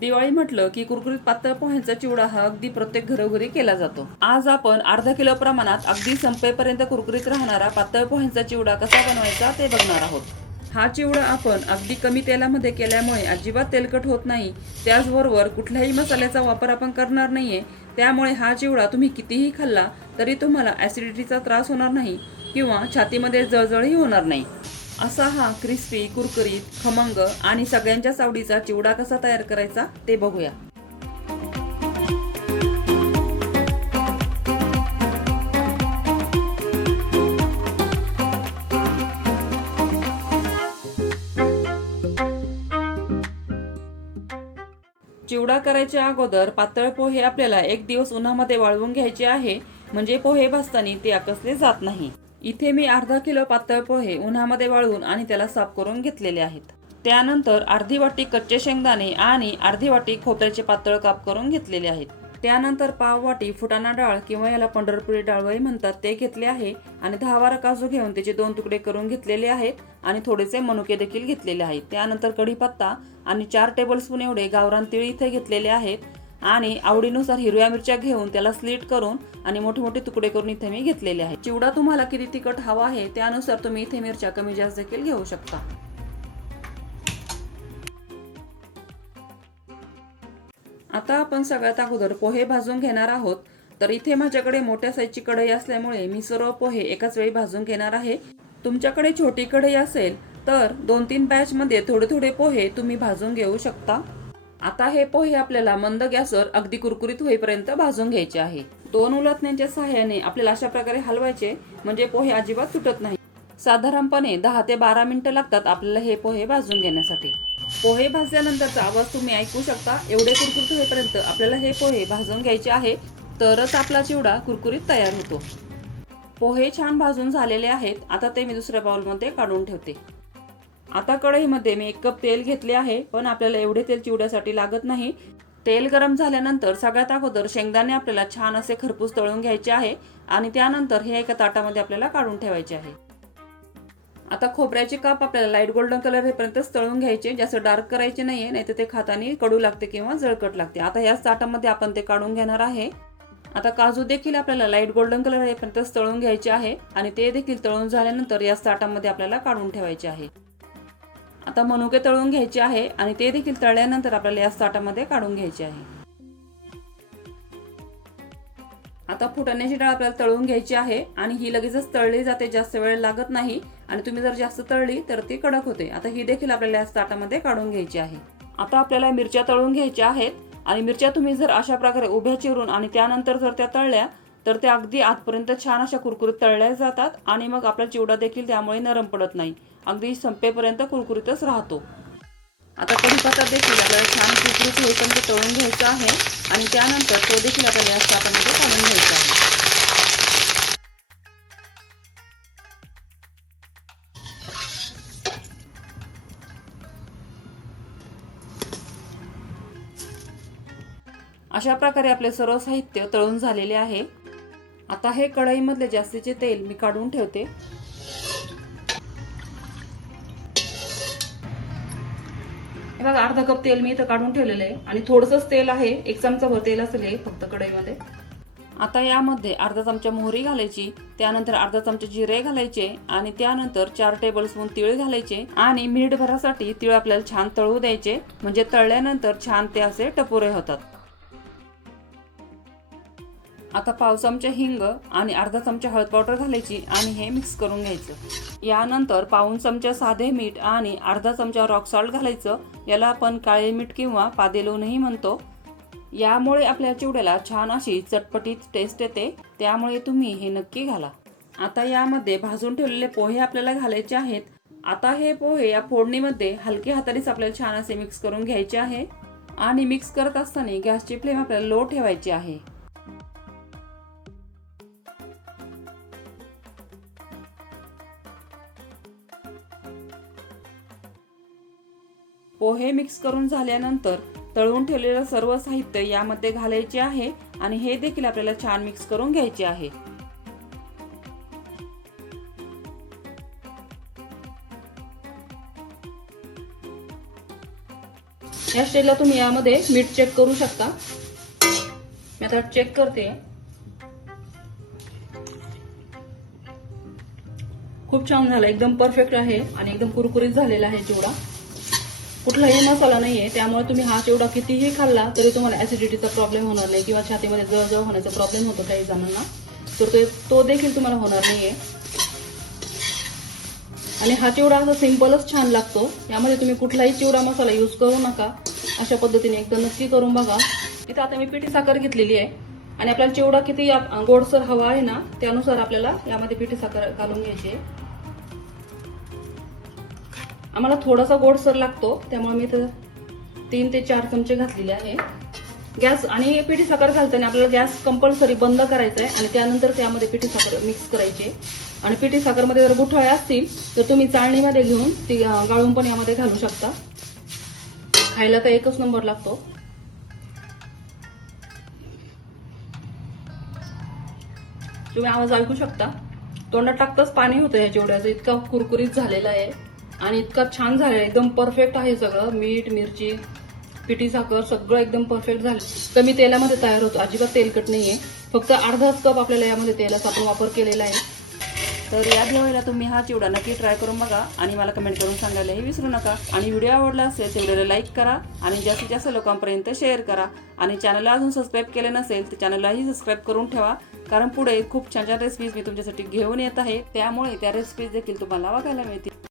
दिवाळी म्हटलं की कुरकुरीत पातळ पोह्यांचा चिवडा हा अगदी प्रत्येक घरोघरी केला जातो। आज आपण अर्धा किलो प्रमाणात अगदी संपेपर्यंत कुरकुरीत राहणारा पातळ पोह्यांचा चिवडा कसा बनवायचा ते बघणार आहोत। हा चिवडा आपण अगदी कमी तेलामध्ये केल्यामुळे अजिबात तेलकट होत नाही। त्याचबरोबर कुठल्याही मसाल्याचा वापर आपण करणार नाहीये, त्यामुळे हा चिवडा तुम्ही कितीही खाल्ला तरी तुम्हाला ऍसिडिटीचा त्रास होणार नाही किंवा छातीमध्ये जळजळही होणार नाही। असा हा क्रिस्पी, कुरकुरीत, खमंग आणि सगळ्यांच्याच आवडीचा चिवडा कसा तयार करायचा ते बघूया। चिवडा करायच्या अगोदर पातळ पोहे आपल्याला एक दिवस उन्हामध्ये वाळवून घ्यायचे आहे, म्हणजे पोहे भाजताना ते आकसले जात नाही। इथे मी अर्धा किलो पातळ पोहे उन्हामध्ये वाळवून आणि त्याला साफ करून घेतलेले आहेत। त्यानंतर अर्धी वाटी कच्चे शेंगदाणे आणि अर्धी वाटी खोबऱ्याचे पातळ काप करून घेतलेले आहेत। त्यानंतर पाव वाटी फुटाणा डाळ किंवा याला पंढरपुरी डाळही म्हणतात ते घेतले आहे आणि 10-12 काजू घेऊन त्याचे 2 तुकडे करून घेतलेले आहेत आणि थोडेसे मनुके देखील घेतलेले आहेत। त्यानंतर कढीपत्ता आणि 4 टेबलस्पून एवढे गावरान तीळ इथे घेतलेले आहेत आणि आवडीनुसार हिरव्या मिरच्या घेऊन त्याला स्लीट करून आणि मोठे मोठे तुकडे करून इथे मी घेतलेले आहेत। चिवडा तुम्हाला किती तिखट हवा आहे त्यानुसार तुम्ही इथे मिरच्या कमी जास्त देखील घेऊ शकता। आता आपण सगळ्यात अगोदर पोहे भाजून घेणार आहोत। तर इथे माझ्याकडे मोठ्या साईजची कढई असल्यामुळे मी सर्व पोहे एकाच वेळी भाजून घेणार आहे। तुमच्याकडे छोटी कढई असेल तर 2-3 बॅच मध्ये थोडे थोडे पोहे तुम्ही भाजून घेऊ शकता। आता हे पोहे आपल्याला मंद गॅसवर अगदी कुरकुरीत होईपर्यंत भाजून घ्यायचे आहे। 2 उलटण्याच्या सहाय्याने आपल्याला अशा प्रकारे हलवायचे, म्हणजे पोहे अजिबात तुटत नाही। साधारणपणे 10 ते 12 मिनिटं लागतात आपल्याला हे पोहे भाजून घेण्यासाठी। पोहे भाजल्यानंतरचा आवाज तुम्ही ऐकू शकता। एवढे कुरकुरीत होईपर्यंत आपल्याला हे पोहे भाजून घ्यायचे आहे, तरच आपला चिवडा कुरकुरीत तयार होतो। पोहे छान भाजून झालेले आहेत। आता ते मी दुसऱ्या बाउलमध्ये काढून ठेवते। आता कढईमध्ये मी 1 कप तेल घेतले आहे, पण आपल्याला एवढे तेल चिवड्यासाठी लागत नाही। तेल गरम झाल्यानंतर सगळ्यात अगोदर शेंगदाणे आपल्याला छान असे खरपूस तळून घ्यायचे आहे आणि त्यानंतर हे एका ताटामध्ये आपल्याला काढून ठेवायचे आहे। आता खोबऱ्याचे काप आपल्याला लाईट गोल्डन कलर येईपर्यंतच तळून घ्यायचे, जास्त डार्क करायचे नाहीये, नाहीतर ते खाताना कडू लागते किंवा जळकट लागते। आता याच ताटामध्ये आपण ते काढून घेणार आहे। आता काजू देखील आपल्याला लाईट गोल्डन कलर येईपर्यंतच तळून घ्यायचे आहे आणि ते देखील तळून झाल्यानंतर याच ताटामध्ये आपल्याला काढून ठेवायचे आहे। आता मनुके तळून घ्यायचे आहे आणि ते देखील तळल्यानंतर आपल्याला याच ताटामध्ये काढून घ्यायचे आहे। आता फुटाण्याची डाळ आपल्याला तळून घ्यायची आहे आणि ही लगेचच तळली जाते, जास्त वेळ लागत नाही आणि तुम्ही जर जास्त तळली तर ती कडक होते। आता ही देखील आपल्याला याच ताटामध्ये काढून घ्यायची आहे। आता आपल्याला मिरच्या तळून घ्यायच्या आहेत आणि मिरच्या तुम्ही जर अशा प्रकारे उभ्या चिरून आणि त्यानंतर जर त्या तळल्या तर त्या अगदी आतपर्यंत छान अशा कुरकुरीत तळल्या जातात आणि मग आपला चिवडा देखील त्यामुळे नरम पडत नाही, अगदी संपेपर्यंत कुरकुरीतच राहतो। आता कढीपत्ता देखील आपल्याला छान कुरकुरीत होईपर्यंत तळून घ्यायचा आहे आणि त्यानंतर तो देखील आपल्याला याच ताटामध्ये काढून घ्यायचा आहे। अशा प्रकारे आपले सर्व साहित्य तळून झालेले आहे। आता हे कढईमधले जास्तीचे तेल मी काढून ठेवते। बघा, अर्धा कप तेल मी इथं काढून ठेवलेलं आहे आणि थोडंसंच तेल आहे, 1 चमचाभर तेल असेल फक्त कढईमध्ये। आता यामध्ये अर्धा चमचा मोहरी घालायची, त्यानंतर अर्धा चमचा जिरे घालायचे आणि त्यानंतर 4 टेबलस्पून तीळ घालायचे आणि मिनिटभरासाठी तीळ आपल्याला छान तळू द्यायचे, म्हणजे तळल्यानंतर छान ते असे टपोरे होतात। आता पाव चमचा हिंग आणि अर्धा चमचा हळद पावडर घालायची आणि हे मिक्स करून घ्यायचं। यानंतर पाऊण चमचा साधे मीठ आणि अर्धा चमचा रॉक सॉल्ट घालायचं। याला आपण काळे मीठ किंवा पादेलोणही म्हणतो। यामुळे आपल्या चिवड्याला छान अशी चटपटीत टेस्ट येते, त्यामुळे तुम्ही हे नक्की घाला। आता यामध्ये भाजून ठेवलेले पोहे आपल्याला घालायचे आहेत। आता हे पोहे या फोडणीमध्ये हलक्या हातानेच आपल्याला छान असे मिक्स करून घ्यायचे आहे आणि मिक्स करत असताना गॅसची फ्लेम आपल्याला लो ठेवायची आहे। पोहे मिक्स करून झाल्यानंतर तळून ठेवलेलं सर्व साहित्य यामध्ये घालायचे आहे आणि हे देखील आपल्याला छान मिक्स करून घ्यायचे आहे। या स्टेजला तुम्ही यामध्ये मीठ चेक करू शकता. मी आता चेक करते. खूप छान झालं, एकदम परफेक्ट आहे आणि एकदम कुरकुरीत झालेला आहे चिवडा. कुठलाही मसाला नाहीये, त्यामुळे तुम्ही हा चिवडा कितीही खाल्ला तरी तुम्हाला ऍसिडिटीचा प्रॉब्लेम होणार नाही किंवा छातीमध्ये जळजळ होण्याचा प्रॉब्लेम होतो काही जणांना, तर तो देखील तुम्हाला होणार नाहीये. आणि हा चिवडा असा सिंपलच छान लागतो. यामध्ये तुम्ही कुठलाही चिवडा मसाला यूज करू नका. अशा पद्धतीने एकदा नक्की करून बघा. इथं आता मी पिठी साखर घेतलेली आहे आणि आपल्याला चिवडा किती गोडसर हवा आहे ना त्यानुसार आपल्याला यामध्ये पिठी साखर घालून घ्यायची आहे. आम्हाला थोडासा गोडसर लागतो त्यामुळे मी इथं 3 ते 4 चमचे घातलेले आहे. गॅस आणि पिठी साखर घालताना आपल्याला गॅस कंपल्सरी बंद करायचा आहे आणि त्यानंतर त्यामध्ये पिठी साखर मिक्स करायची. आणि पिठी साखरमध्ये जर गुठळ्या असतील तर तुम्ही चाळणीमध्ये घेऊन ती गाळून पण यामध्ये घालू शकता. खायला तर एकच नंबर लागतो. तुम्ही आवाज ऐकू शकता, तोंडात टाकताच पाणी होतं या चिवड्याचं, इतका कुरकुरीत झालेला आहे आणि इतका छान झालेला आहे. एकदम परफेक्ट आहे सगळं. मीठ, मिरची, पिठी साखर सगळं एकदम परफेक्ट झालं. कमी तेलामध्ये तयार होतो, अजिबात तेलकट नाहीये. फक्त अर्धाच कप आपल्याला यामध्ये तेलाचा आपण वापर केलेला आहे. तर या दिवाळीला तुम्ही हा चिवडा नक्की ट्राय करून बघा आणि मला कमेंट करून सांगायलाही विसरू नका. आणि व्हिडिओ आवडला असेल तर व्हिडिओला लाईक करा आणि जास्तीत जास्त लोकांपर्यंत शेअर करा. आणि चॅनलला अजून सबस्क्राईब केले नसेल तर चॅनललाही सबस्क्राईब करून ठेवा, कारण पुढे खूप छान छान रेसिपीज मी तुमच्यासाठी घेऊन येत आहे. त्यामुळे त्या रेसिपीज देखील तुम्हाला बघायला मिळतील.